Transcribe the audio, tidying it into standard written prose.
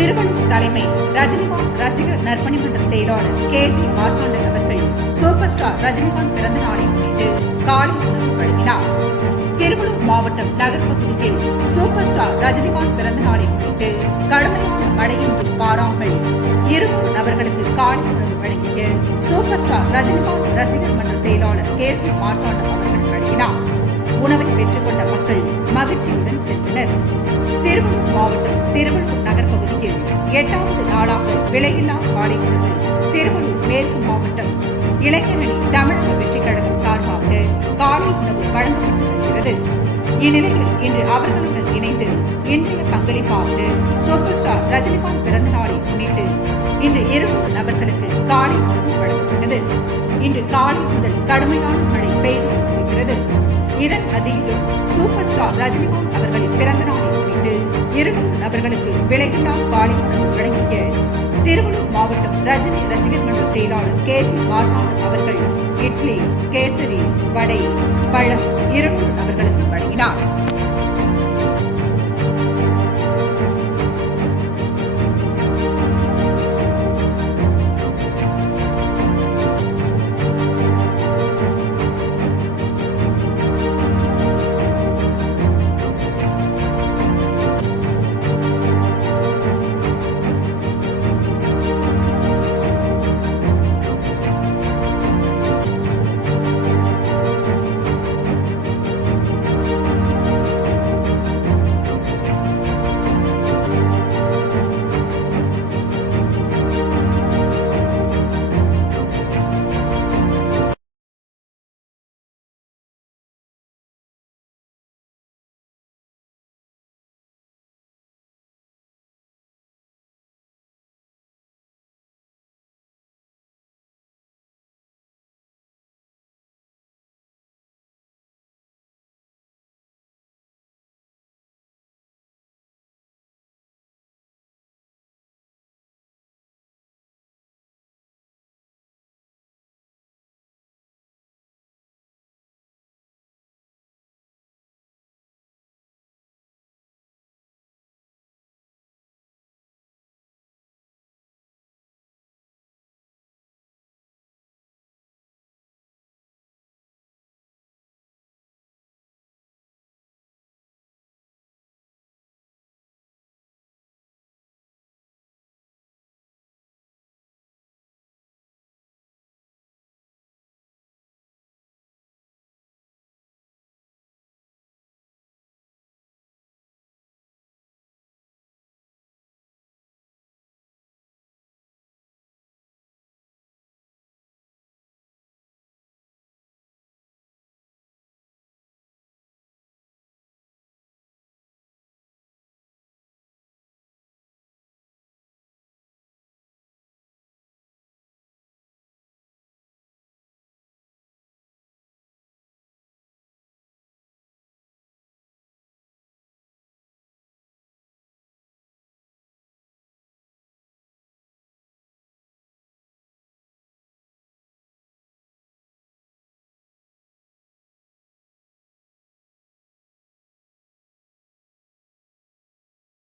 திருவள்ளூர் தலைமை ரஜினிகாந்த் ரசிகர் நற்பணி மன்ற செயலாளர் KG மார்த்தாண்டன் அவர்கள் சூப்பர் ஸ்டார் ரஜினிகாந்த் பிறந்த நாளை முன்னிட்டு காலை உணவு வழங்கினார். திருவள்ளூர் மாவட்டம் நகர்பகுதியில் சூப்பர் ஸ்டார் ரஜினிகாந்த் பிறந்த நாளை முன்னிட்டு கடுமையான மழையின்றி பாராமல் 200 நபர்களுக்கு காலை உணவு வழங்கிய சூப்பர் ஸ்டார் ரஜினிகாந்த் ரசிகர் மன்ற செயலாளர் KG மார்த்தாண்டன் அவர்கள் வழங்கினார். உணவை பெற்றுக்கொண்ட மக்கள் மகிழ்ச்சியுடன் சென்றனர். திருவள்ளூர் மாவட்டம் திருவள்ளூர் நகர் பகுதியில் 8வது நாளாக விலையில்லா காலை உணவு திருவள்ளூர் மேற்கு மாவட்டம் இளைஞரணி தமிழக வெற்றிக் கழகம் சார்பாக காலை உணவு வழங்கப்பட்டு வருகிறது. இந்நிலையில் இன்று அவர்களுடன் இணைந்து இன்றைய பங்களிப்பாக சூப்பர் ஸ்டார் ரஜினிகாந்த் பிறந்த நாளை முன்னிட்டு இன்று 200 நபர்களுக்கு காலை உணவு வழங்கப்பட்டது. இன்று காலை முதல் கடுமையான மழை பெய்து கொண்டிருக்கிறது. இதன் மத்தியிலும் சூப்பர் ஸ்டார் ரஜினிகாந்த் அவர்களின் பிறந்த நாளை முன்னிட்டு 200 நபர்களுக்கு விலையில்லா காலை உணவு வழங்கிய திருவள்ளூர் மாவட்டம் ரஜினி ரசிகர் மன்ற செயலாளர் KG மார்த்தாண்டன் அவர்கள் இட்லி, கேசரி, வடை, பழம் 200 நபர்களுக்கு வழங்கினார்.